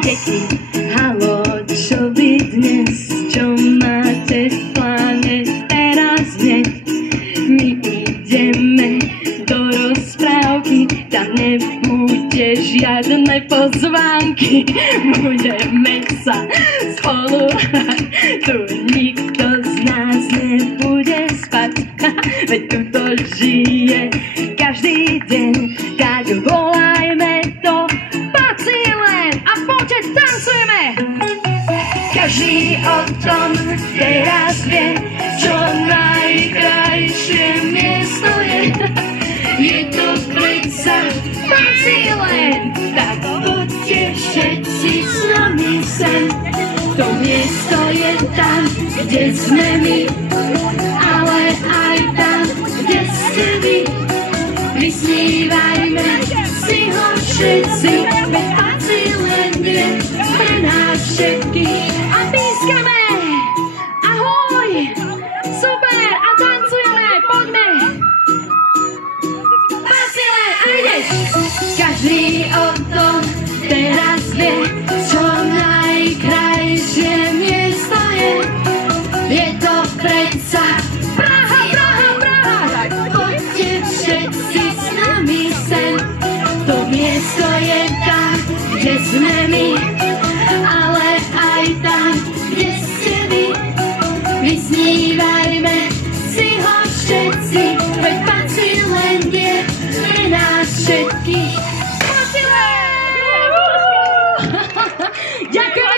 Deti, halo, čo vy dnes, čo máte v pláne teraz hneď? My ideme do rozprávky, tam nebude žiadne pozvánky. Budeme sa spolu hrať, tu nikto z nás nebude spať. Veď tu to žije každý deň, tak volajme to Pacilen a poďte tancujeme. Každý o tom teraz vie, čo najkrajšie miesto je. Je to predsa Pacilen, tak poďte všetci s nami sem. To miesto je tam, kde sme my, ale aj tam, kde ste vy. Vysnívajme si ho všetci, veď Pacilen je pre nás všetkých. A pískame! Ahoj! Super! A tancujeme! Poďme! Pacilen! A ideš! Každý o tom teraz vie, čo najkrajšie miesto je. Je to predsa Praha, Praha, Praha. Tak poďte všetci s nami sem. To miesto je tam, kde sme my, ale aj tam, kde ste vy. Vysnívajme si ho všetci, veď Pacilen je pre nás všetkých. Pacilen! Ďakujem!